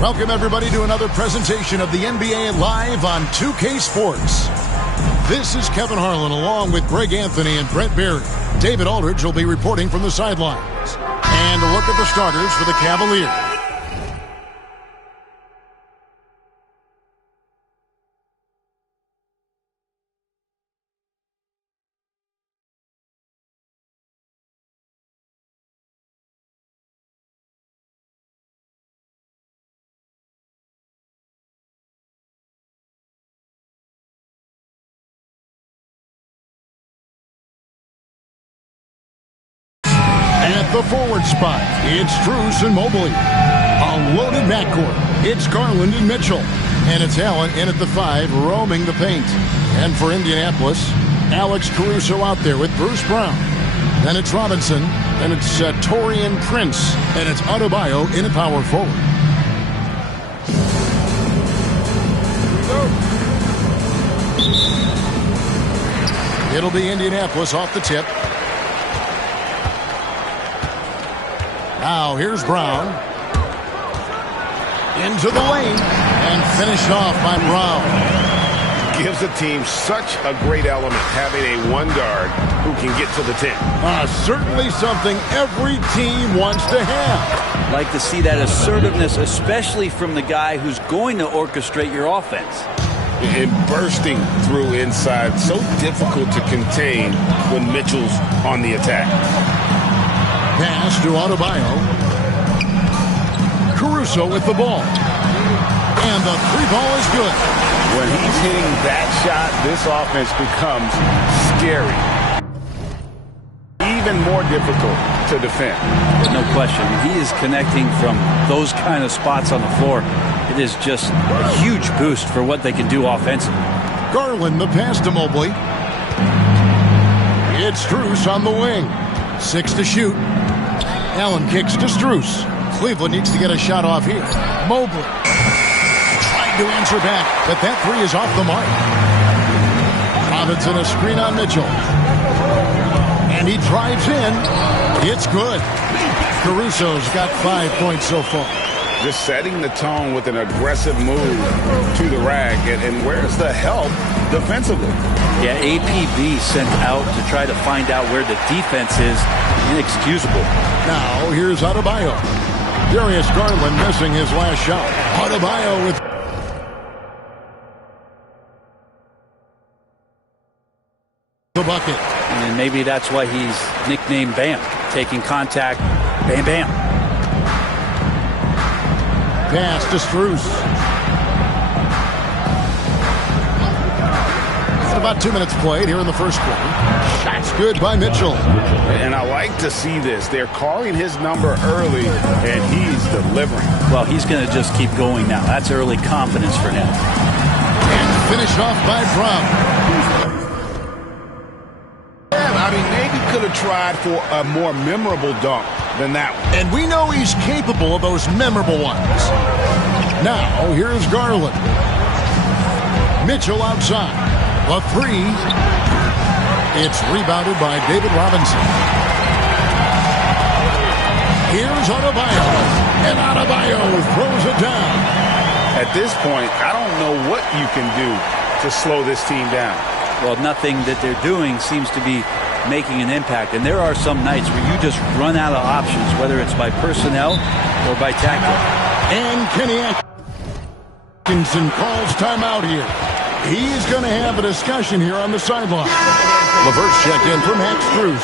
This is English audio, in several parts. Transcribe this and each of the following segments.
Welcome, everybody, to another presentation of the NBA live on 2K Sports. This is Kevin Harlan along with Greg Anthony and Brent Berry. David Aldridge will be reporting from the sidelines. And a look at the starters for the Cavaliers. At the forward spot, it's Strus and Mobley. A loaded backcourt, it's Garland and Mitchell. And it's Allen in at the 5, roaming the paint. And for Indianapolis, Alex Caruso out there with Bruce Brown. Then it's Robinson, and it's Taurean Prince. And it's Adebayo in at power forward. It'll be Indianapolis off the tip. Now here's Brown. Into the lane. And finished off by Brown. Gives the team such a great element having a one guard who can get to the 10. Certainly something every team wants to have. Like to see that assertiveness, especially from the guy who's going to orchestrate your offense. And bursting through inside, so difficult to contain when Mitchell's on the attack. Pass to Adebayo. Caruso with the ball. And the three ball is good. When he's hitting that shot, this offense becomes scary. Even more difficult to defend. No question. He is connecting from those kind of spots on the floor. It is just a huge boost for what they can do offensively. Garland, the pass to Mobley. It's Strus on the wing. 6 to shoot. Allen kicks to Strus. Cleveland needs to get a shot off here. Mobley trying to answer back, but that three is off the mark. Robinson a screen on Mitchell. And he drives in. It's good. Caruso's got 5 points so far. Just setting the tone with an aggressive move to the rack. And where's the help defensively? Yeah, APB sent out to try to find out where the defense is. Inexcusable. Now, here's Adebayo. Darius Garland missing his last shot. Adebayo with the bucket. And maybe that's why he's nicknamed Bam. Taking contact, bam, bam. Pass to Strus. About 2 minutes played here in the first quarter. Shot's good by Mitchell. And I like to see this. They're calling his number early, and he's delivering. Well, he's going to just keep going now. That's early confidence for him. And finished off by Brown. I mean, maybe could have tried for a more memorable dunk than that one. And we know he's capable of those memorable ones. Now, here's Garland. Mitchell outside. A three. It's rebounded by David Robinson. Here's Adebayo. And Adebayo throws it down. At this point, I don't know what you can do to slow this team down. Well, nothing that they're doing seems to be making an impact. And there are some nights where you just run out of options, whether it's by personnel or by tactic. And Kenny Atkinson calls timeout here. He's going to have a discussion here on the sideline. LeVert's checked in for Max Strus.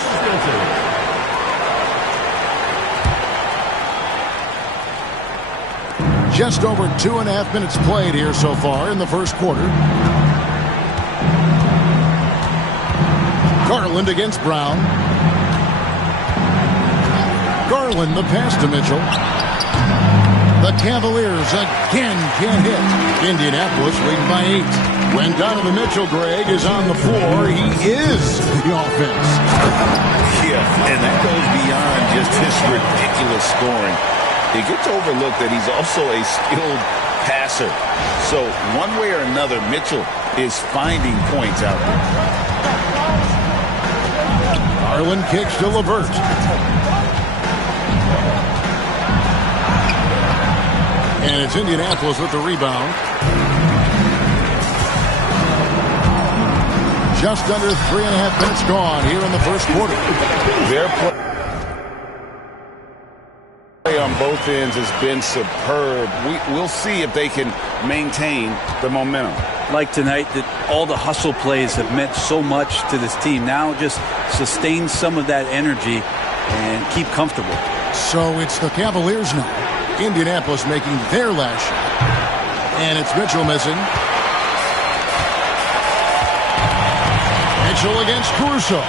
Just over 2.5 minutes played here so far in the first quarter. Garland against Brown. Garland the pass to Mitchell. The Cavaliers again can't hit. Indianapolis leading by 8. When Donovan Mitchell, Greg, is on the floor, he is the offense. Yeah, and that goes beyond just his ridiculous scoring. It gets overlooked that he's also a skilled passer. So one way or another, Mitchell is finding points out there. Garland kicks to LeVert. And it's Indianapolis with the rebound. Just under 3.5 minutes gone here in the first quarter. Their play on both ends has been superb. We'll see if they can maintain the momentum. Like tonight, that all the hustle plays have meant so much to this team. Now just sustain some of that energy and keep comfortable. So it's the Cavaliers now. Indianapolis making their last shot. And it's Mitchell missing. Mitchell against Caruso.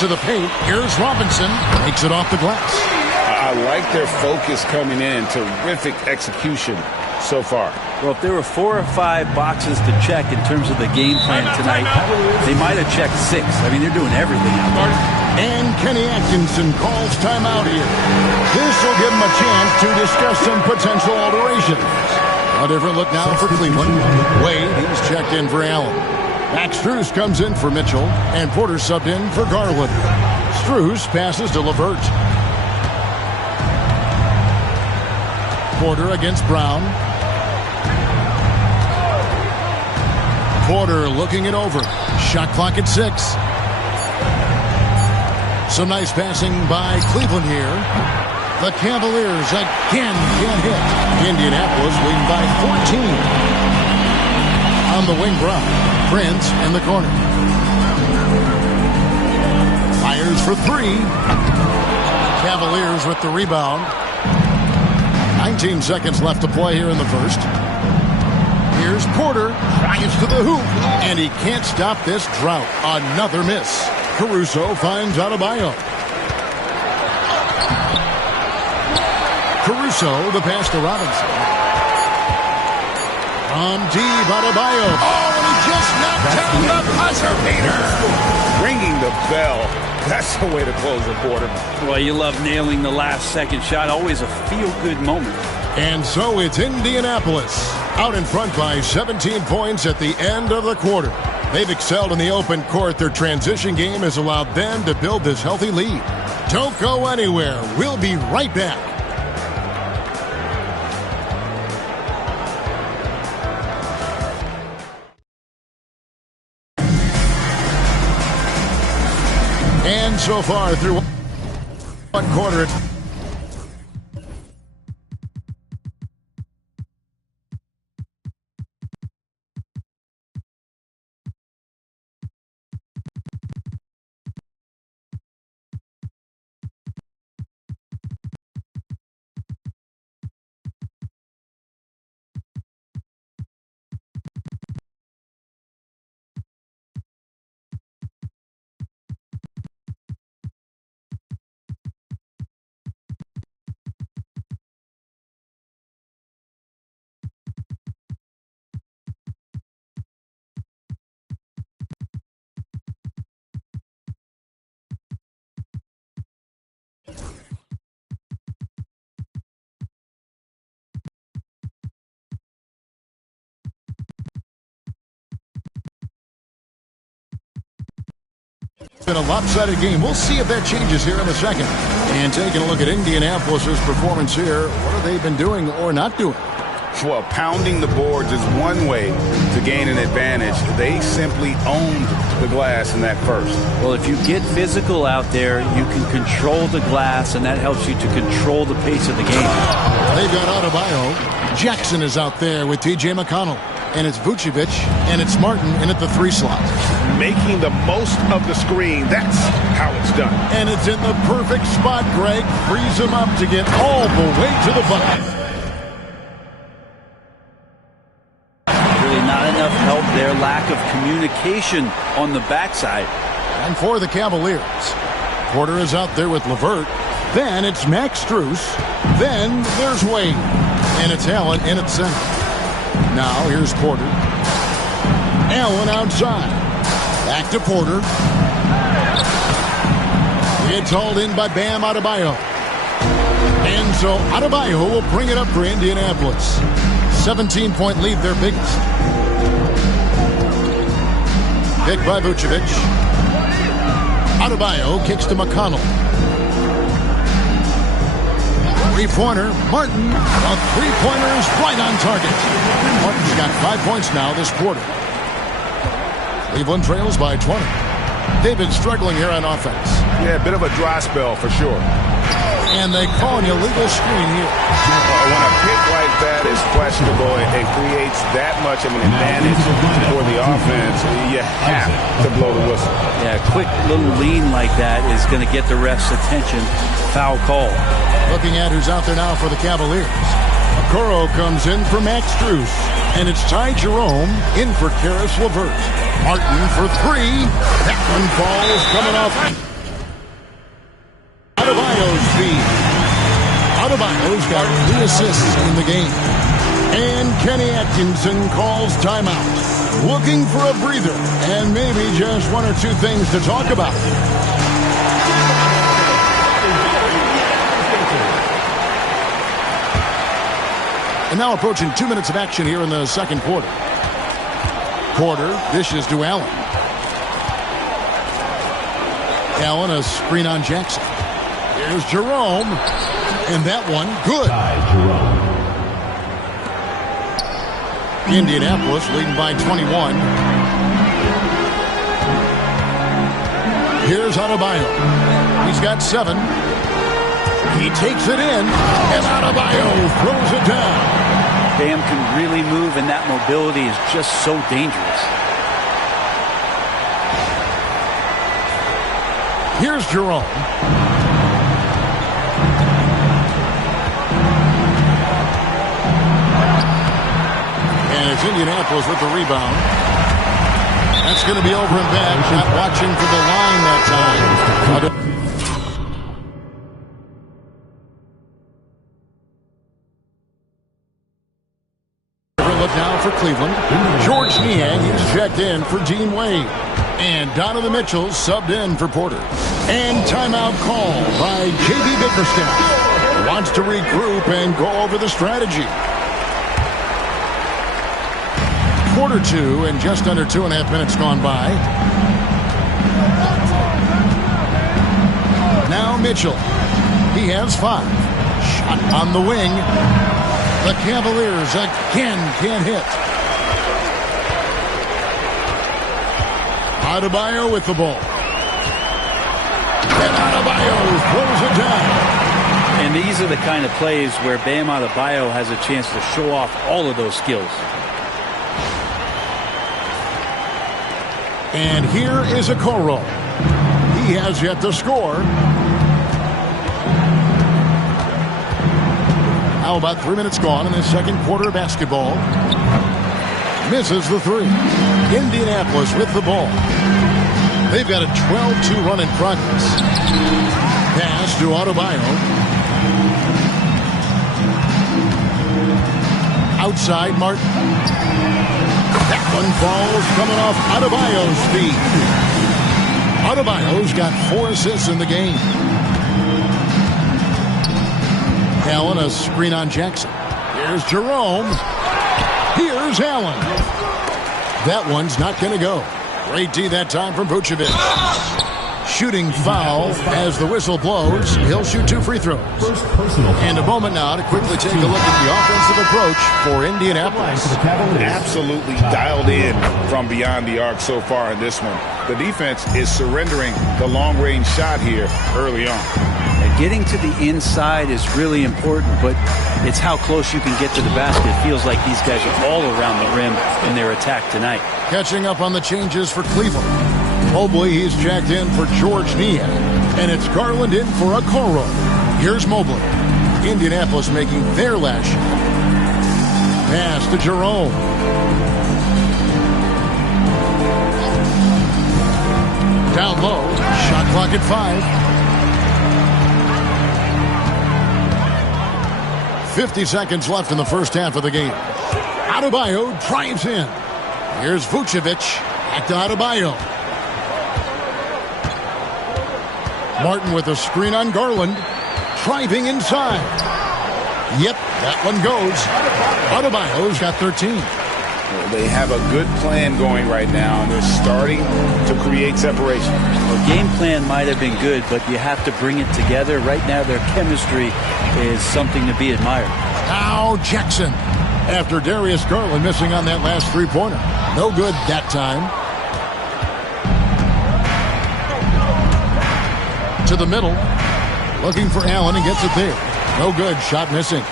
To the paint. Here's Robinson. Makes it off the glass. I like their focus coming in. Terrific execution so far. Well, if there were 4 or 5 boxes to check in terms of the game plan tonight, they might have checked 6. I mean, they're doing everything out there. And Kenny Atkinson calls timeout here. This will give him a chance to discuss some potential alterations. A different look now for Cleveland. Wade, he's checked in for Allen. Max Strus comes in for Mitchell, and Porter subbed in for Garland. Strus passes to LeVert. Porter against Brown. Porter looking it over. Shot clock at 6. Some nice passing by Cleveland here. The Cavaliers again can't hit. Indianapolis leading by 14. On the wing, Brown. Prince in the corner. Fires for 3. Cavaliers with the rebound. 19 seconds left to play here in the first. Here's Porter. Drives to the hoop. And he can't stop this drought. Another miss. Caruso finds Adebayo. Caruso, the pass to Robinson. From deep, Adebayo. Oh, and he just knocked down the buzzer beater. Ringing the bell. That's the way to close the quarter. Well, you love nailing the last second shot. Always a feel-good moment. And so it's Indianapolis out in front by 17 points at the end of the quarter. They've excelled in the open court. Their transition game has allowed them to build this healthy lead. Don't go anywhere. We'll be right back. And so far through one quarter, it's been a lopsided game. We'll see if that changes here in a second. And taking a look at Indianapolis' performance here, what have they been doing or not doing? Well, pounding the boards is one way to gain an advantage. They simply owned the glass in that first. Well, if you get physical out there, you can control the glass, and that helps you to control the pace of the game. They've got Adebayo. Jackson is out there with T.J. McConnell. And it's Vucevic, and it's Martin in at the 3 slot. Making the most of the screen. That's how it's done. And it's in the perfect spot, Greg. Frees him up to get all the way to the bucket. Really not enough help there. Lack of communication on the backside. And for the Cavaliers, Porter is out there with LeVert. Then it's Max Strus. Then there's Wade. And it's Allen in at center. Now here's Porter. Allen outside. Back to Porter. It's hauled in by Bam Adebayo. And so Adebayo will bring it up for Indianapolis. 17-point lead, their biggest. Picked by Vucevic. Adebayo kicks to McConnell. Three-pointer, Martin. A three-pointer is right on target. Martin's got 5 points now this quarter. Cleveland trails by 20. They've been struggling here on offense. Yeah, a bit of a dry spell for sure. And they call an illegal screen here. When a pick like that is questionable and creates that much of an advantage for the offense, you have to blow the whistle. Yeah, a quick little lean like that is going to get the ref's attention. Foul call. Looking at who's out there now for the Cavaliers. Okoro comes in for Max Strus. And it's Ty Jerome in for Karis LeVert. Martin for three. That one falls coming off. Adebayo's feed. Adebayo's got 3 assists in the game. And Kenny Atkinson calls timeout. Looking for a breather and maybe just 1 or 2 things to talk about. And now approaching 2 minutes of action here in the second quarter. Porter dishes to Allen. Allen, a screen on Jackson. Here's Jerome. And that one, good. Indianapolis leading by 21. Here's Adebayo. He's got 7. He takes it in, and Adebayo throws it down. Bam can really move, and that mobility is just so dangerous. Here's Jerome. And it's Indianapolis with the rebound. That's going to be over and back. Not watching for the line that time. Look now for Cleveland. George Niang, he's checked in for Dean Wade. And Donovan Mitchell subbed in for Porter. And timeout call by J.B. Bickerstaff. Wants to regroup and go over the strategy. Quarter 2 and just under 2.5 minutes gone by. Now Mitchell. He has 5. Shot on the wing. The Cavaliers again can't hit. Adebayo with the ball. And Adebayo throws it down. And these are the kind of plays where Bam Adebayo has a chance to show off all of those skills. And here is Okoro. He has yet to score. Now about 3 minutes gone in the second quarter of basketball. Misses the 3. Indianapolis with the ball. They've got a 12-2 run in progress. Pass to Adebayo. Outside Martin. That one falls coming off Adebayo's feet. Adebayo's got 4 assists in the game. Allen, a screen on Jackson. Here's Jerome. Here's Allen. That one's not going to go. Great D that time from Vucevic. Shooting foul as the whistle blows. He'll shoot 2 free throws. And a moment now to quickly take a look at the offensive approach for Indianapolis. Absolutely dialed in from beyond the arc so far in this one. The defense is surrendering the long-range shot here early on. Getting to the inside is really important, but it's how close you can get to the basket. It feels like these guys are all around the rim in their attack tonight. Catching up on the changes for Cleveland. Mobley, he's checked in for George Niang. And it's Garland in for Okoro. Here's Mobley. Indianapolis making their last shot. Pass to Jerome. Down low. Shot clock at 5. 50 seconds left in the first half of the game. Adebayo drives in. Here's Vucevic. Back to Adebayo. Martin with a screen on Garland. Driving inside. Yep, that one goes. Adebayo's got 13. They have a good plan going right now, and they're starting to create separation. Well, game plan might have been good, but you have to bring it together. Right now, their chemistry is something to be admired. Now Jackson, after Darius Garland missing on that last three-pointer. No good that time. To the middle, looking for Allen, and gets it there. No good, shot missing.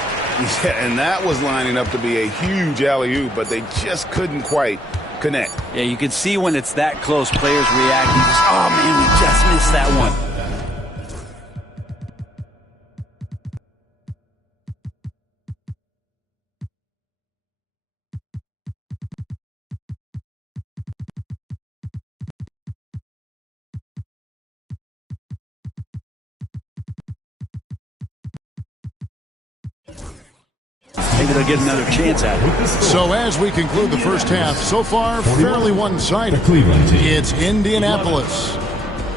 Yeah, and that was lining up to be a huge alley-oop, but they just couldn't quite connect. Yeah, you can see when it's that close, players reacting. Just, oh, man, we just missed that one. Maybe they'll get another chance at it. So as we conclude the first half, so far fairly one-sided. It's Indianapolis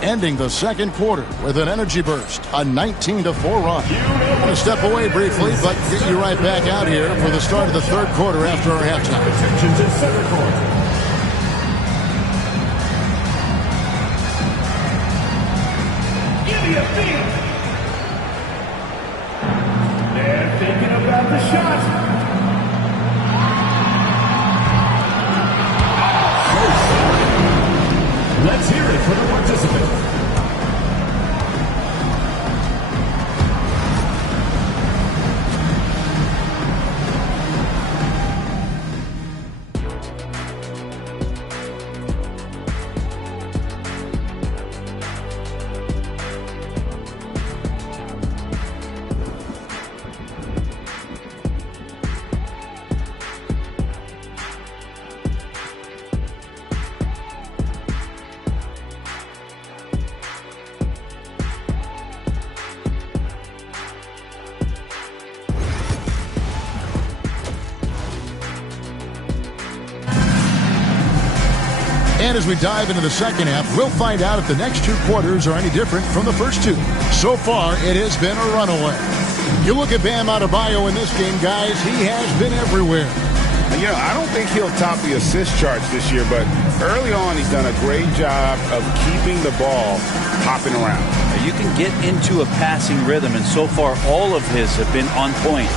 ending the second quarter with an energy burst, a 19-4 run. I'm going to step away briefly, but get you right back out here for the start of the third quarter after our halftime. Give me a beat. They're thinking about the shot. Let's hear it for the participant. And as we dive into the second half, we'll find out if the next two quarters are any different from the first two. So far, it has been a runaway. You look at Bam Adebayo in this game, guys, he has been everywhere. You know, I don't think he'll top the assist charts this year, but early on he's done a great job of keeping the ball hopping around. You can get into a passing rhythm, and so far all of his have been on point.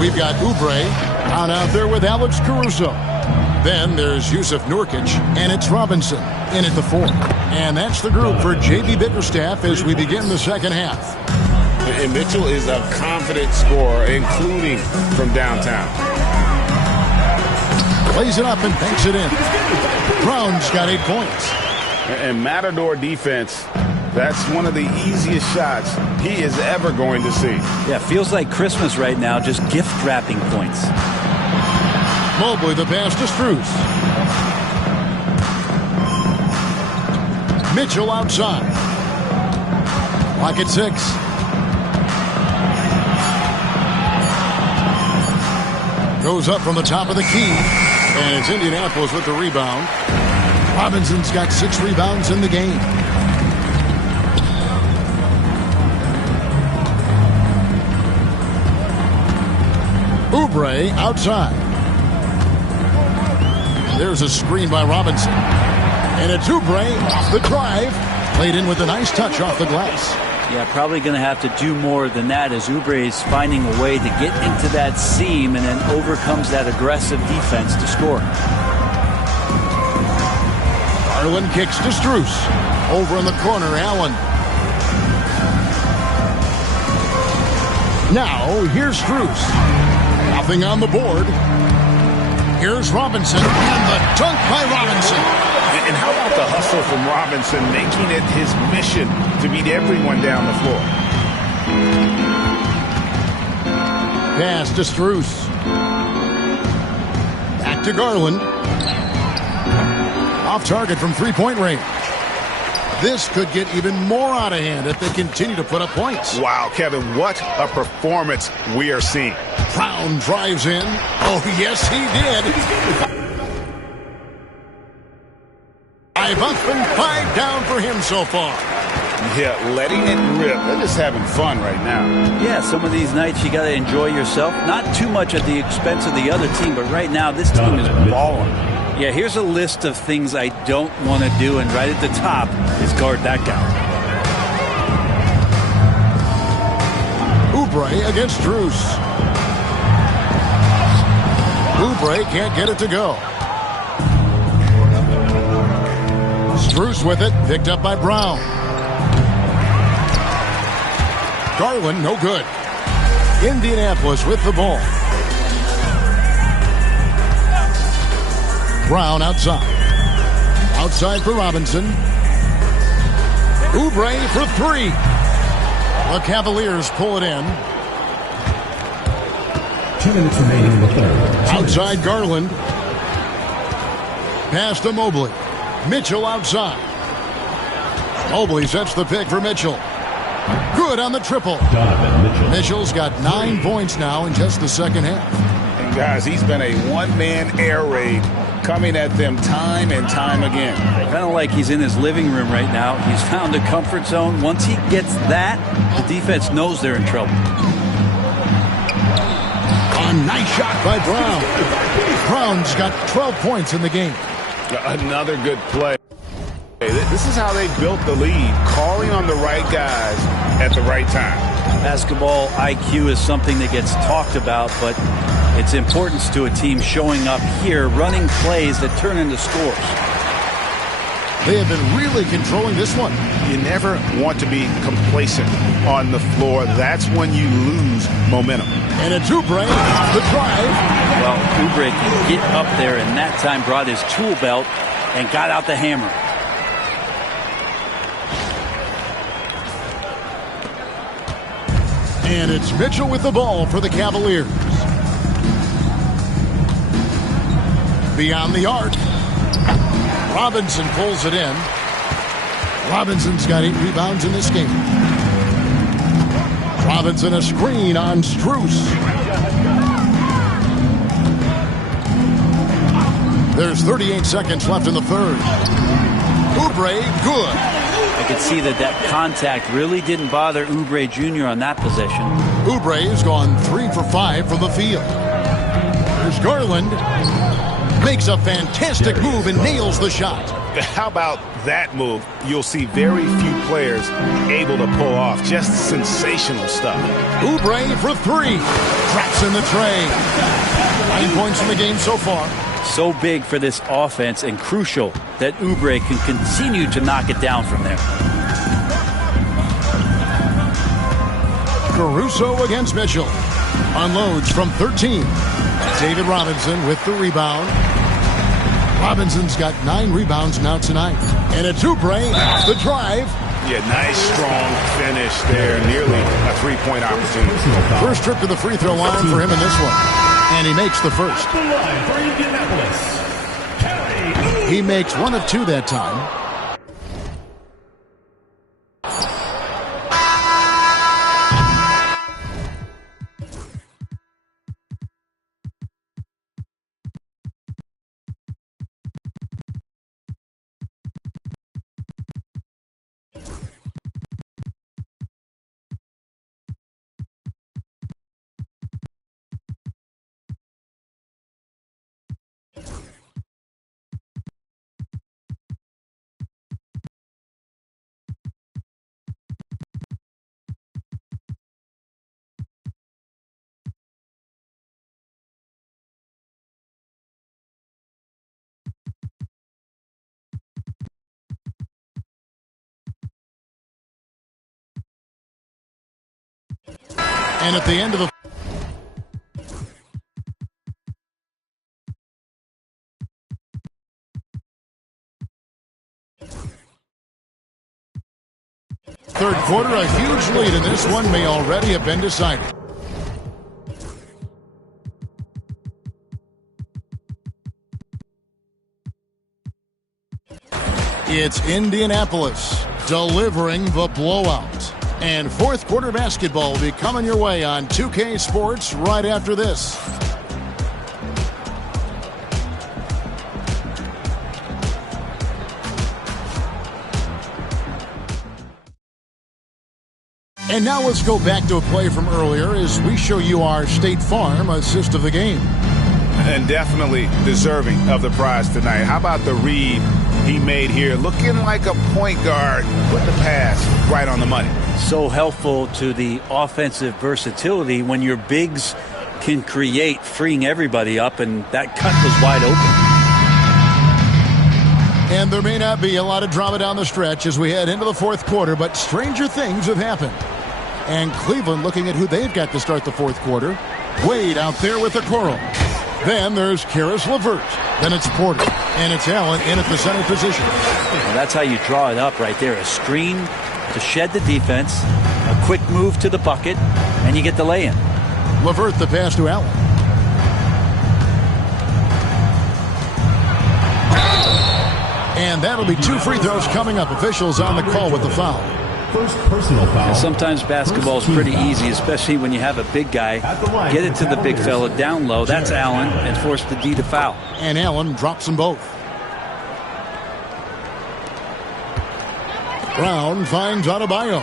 We've got Oubre out there with Alex Caruso. Then there's Yusuf Nurkic, and it's Robinson in at the 4. And that's the group for J.B. Bickerstaff as we begin the second half. And Mitchell is a confident scorer, including from downtown. Plays it up and banks it in. Brown's got 8 points. And Matador defense, that's one of the easiest shots he is ever going to see. Yeah, feels like Christmas right now, just gift wrapping points. Mobley, the pass to Strus. Mitchell outside. Clock at 6. Goes up from the top of the key. And it's Indianapolis with the rebound. Robinson's got 6 rebounds in the game. Oubre outside. There's a screen by Robinson. And it's Oubre off the drive. Played in with a nice touch off the glass. Yeah, probably going to have to do more than that as Oubre is finding a way to get into that seam and then overcomes that aggressive defense to score. Garland kicks to Strus. Over in the corner, Allen. Now, here's Strus. Nothing on the board. Here's Robinson, and the dunk by Robinson. And how about the hustle from Robinson, making it his mission to beat everyone down the floor? Pass to Strus. Back to Garland. Off target from three-point range. This could get even more out of hand if they continue to put up points. Wow, Kevin, what a performance we are seeing. Brown drives in. Oh, yes, he did. 5 up and 5 down for him so far. Yeah, letting it rip. They're just having fun right now. Yeah, some of these nights you got to enjoy yourself. Not too much at the expense of the other team, but right now this team is balling. Yeah, here's a list of things I don't want to do, and right at the top is guard that guy. Oubre against Strus. Oubre can't get it to go. Strus with it, picked up by Brown. Garland, no good. Indianapolis with the ball. Brown outside. Outside for Robinson. Oubre for 3. The Cavaliers pull it in. 2 minutes remaining in the third. Outside Garland. Pass to Mobley. Mitchell outside. Mobley sets the pick for Mitchell. Good on the triple. Mitchell's got 9 points now in just the second half. And guys, he's been a one-man air raid coming at them time and time again. Kind of like he's in his living room right now. He's found a comfort zone. Once he gets that, the defense knows they're in trouble. A nice shot by Brown. Brown's got 12 points in the game. Another good play. This is how they built the lead, calling on the right guys at the right time. Basketball IQ is something that gets talked about, but its importance to a team showing up here, running plays that turn into scores. They have been really controlling this one. You never want to be complacent on the floor. That's when you lose momentum. And it's Oubre, the drive. Well, Oubre can get up there, and that time brought his tool belt and got out the hammer. And it's Mitchell with the ball for the Cavaliers. Beyond the arc. Robinson pulls it in. Robinson's got 8 rebounds in this game. Robinson a screen on Strus. There's 38 seconds left in the third. Oubre, good. I could see that contact really didn't bother Oubre Jr. on that possession. Oubre has gone 3 for 5 from the field. There's Garland. Makes a fantastic move and nails the shot. How about that move? You'll see very few players able to pull off. Just sensational stuff. Oubre for 3. Drops in the tray. 9 points in the game so far. So big for this offense and crucial that Oubre can continue to knock it down from there. Caruso against Mitchell. Unloads from 13. David Robinson with the rebound. Robinson's got 9 rebounds now tonight. And it's Oubre, the drive. Yeah, nice, strong finish there. Nearly a 3-point opportunity. First trip to the free throw line for him in this one. And he makes the first. The line for Indianapolis. He makes 1 of 2 that time. And at the end of the third quarter, a huge lead in this one may already have been decided. It's Indianapolis delivering the blowout. And fourth quarter basketball will be coming your way on 2K Sports right after this. And now let's go back to a play from earlier as we show you our State Farm assist of the game. And definitely deserving of the prize tonight. How about the read he made here? Looking like a point guard. Put the pass right on the money. So helpful to the offensive versatility when your bigs can create, freeing everybody up, and that cut was wide open. And there may not be a lot of drama down the stretch as we head into the fourth quarter, but stranger things have happened. And Cleveland looking at who they've got to start the fourth quarter. Wade out there with the coral. Then there's Karis LeVert. Then it's Porter. And it's Allen in at the center position. Well, that's how you draw it up right there. A screen to shed the defense, a quick move to the bucket, and you get the lay-in. LeVert the pass to Allen. And that'll be 2 free throws coming up. Officials on the call with the foul. First personal foul. And sometimes basketball is pretty easy, especially when you have a big guy. Get it to the big fella down low. That's Allen, and force the D to foul. And Allen drops them both. Brown finds Adebayo.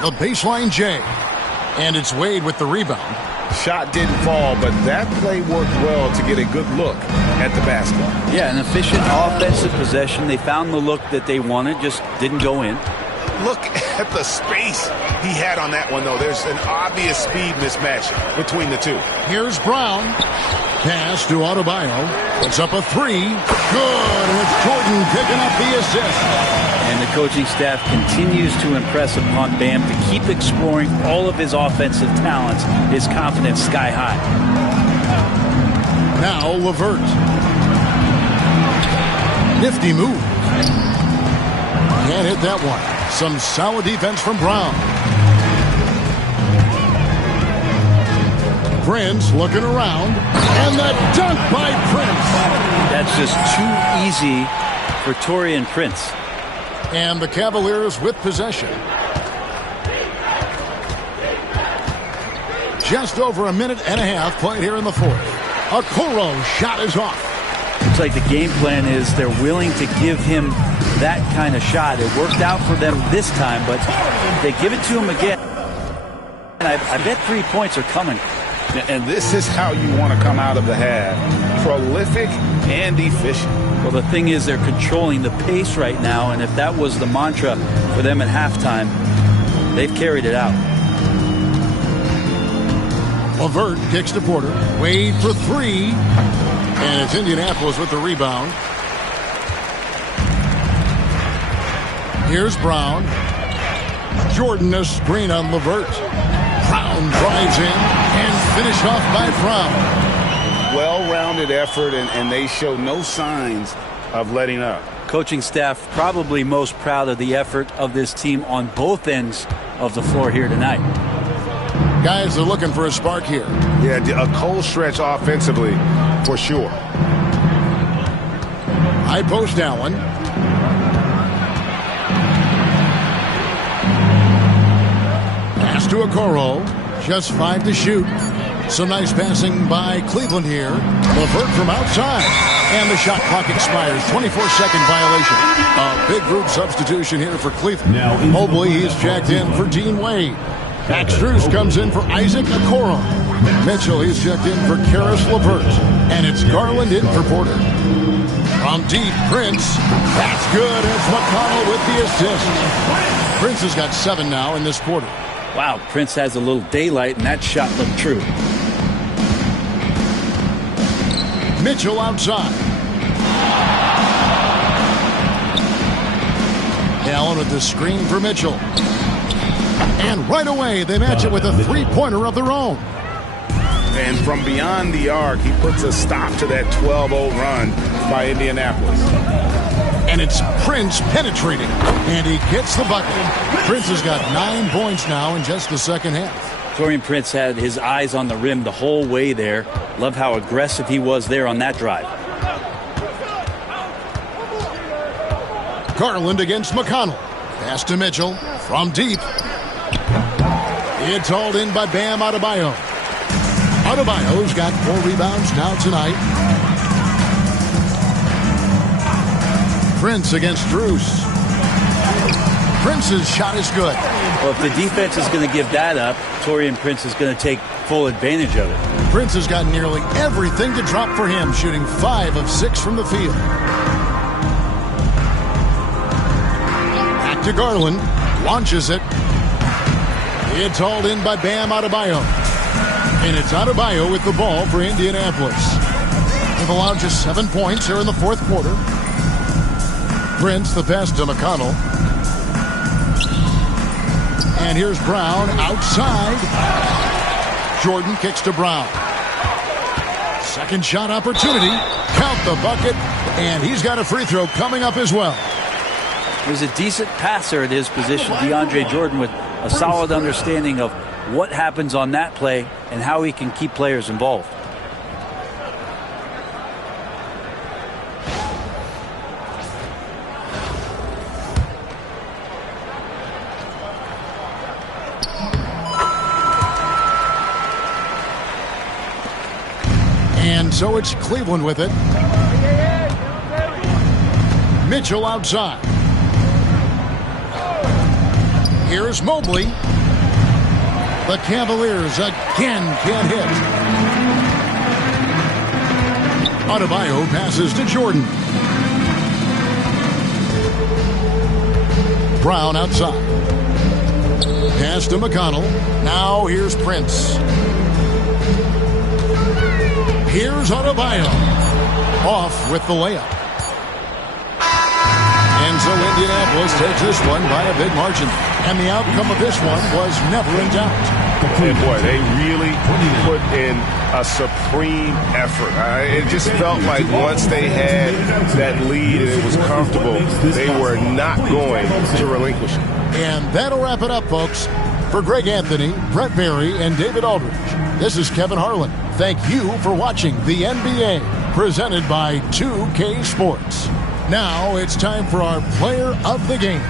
The baseline J. And it's Wade with the rebound. Shot didn't fall, but that play worked well to get a good look at the basketball. Yeah, an efficient offensive possession. They found the look that they wanted, just didn't go in. Look at the space he had on that one, though. There's an obvious speed mismatch between the two. Here's Brown. Pass to Adebayo. It's up a 3. Good. And it's Jordan picking up the assist. And the coaching staff continues to impress upon Bam to keep exploring all of his offensive talents. His confidence sky high. Now LeVert. Nifty move. Can't hit that one. Some solid defense from Brown. Prince looking around. And the dunk by Prince. That's just too easy for Taurean Prince. And the Cavaliers with possession. Just over a minute and a half played here in the fourth. A Okoro shot is off. Looks like the game plan is they're willing to give him that kind of shot. It worked out for them this time, but they give it to him again. And I bet 3 points are coming. And this is how you want to come out of the half. Prolific and efficient. Well, the thing is they're controlling the pace right now, and if that was the mantra for them at halftime, they've carried it out. LeVert kicks to Porter. Wade for 3. And it's Indianapolis with the rebound. Here's Brown. Jordan a screen on LeVert. Brown drives in and finished off by Brown. Well-rounded effort, and they show no signs of letting up. Coaching staff probably most proud of the effort of this team on both ends of the floor here tonight. Guys are looking for a spark here. Yeah, a cold stretch offensively for sure. High post Allen. Pass to Okoro. Just 5 to shoot. Some nice passing by Cleveland here. LeVert from outside. And the shot clock expires. 24-second violation. A big group substitution here for Cleveland. Mobley, he's checked in for Dean Wade. Max Strus comes in for Isaac Okoro. Mitchell, he's checked in for Karis LeVert. And it's Garland in for Porter. From deep, Prince. That's good. It's McConnell with the assist. Prince has got 7 now in this quarter. Wow, Prince has a little daylight, and that shot looked true. Mitchell outside. Allen with the screen for Mitchell. And right away, they match it with a three-pointer of their own. And from beyond the arc, he puts a stop to that 12-0 run by Indianapolis. And it's Prince penetrating. And he gets the bucket. Prince has got 9 points now in just the second half. Taurean Prince had his eyes on the rim the whole way there. Love how aggressive he was there on that drive. Garland against McConnell. Pass to Mitchell from deep. It's hauled in by Bam Adebayo. Adebayo's got 4 rebounds now tonight. Prince against Strus. Prince's shot is good. Well, if the defense is going to give that up, Taurean Prince is going to take full advantage of it. Prince has got nearly everything to drop for him, shooting 5 of 6 from the field. Back to Garland. Launches it. It's hauled in by Bam Adebayo. And it's Adebayo with the ball for Indianapolis. They've allowed just 7 points here in the fourth quarter. Prince, the pass to McConnell. And here's Brown outside. Jordan kicks to Brown. Second shot opportunity. Count the bucket. And he's got a free throw coming up as well. He's a decent passer at his position, DeAndre Jordan, with a solid understanding of what happens on that play and how he can keep players involved. And so it's Cleveland with it. Mitchell outside. Here's Mobley. The Cavaliers again can't hit. Adebayo passes to Jordan. Brown outside. Pass to McConnell. Now here's Prince. Here's Adebayo. Off with the layup. And so Indianapolis takes this one by a big margin. And the outcome of this one was never in doubt. And boy, they really put in a supreme effort. It just felt like once they had that lead and it was comfortable, they were not going to relinquish it. And that'll wrap it up, folks. For Greg Anthony, Brett Berry, and David Aldridge, this is Kevin Harlan. Thank you for watching the NBA, presented by 2K Sports. Now it's time for our player of the game.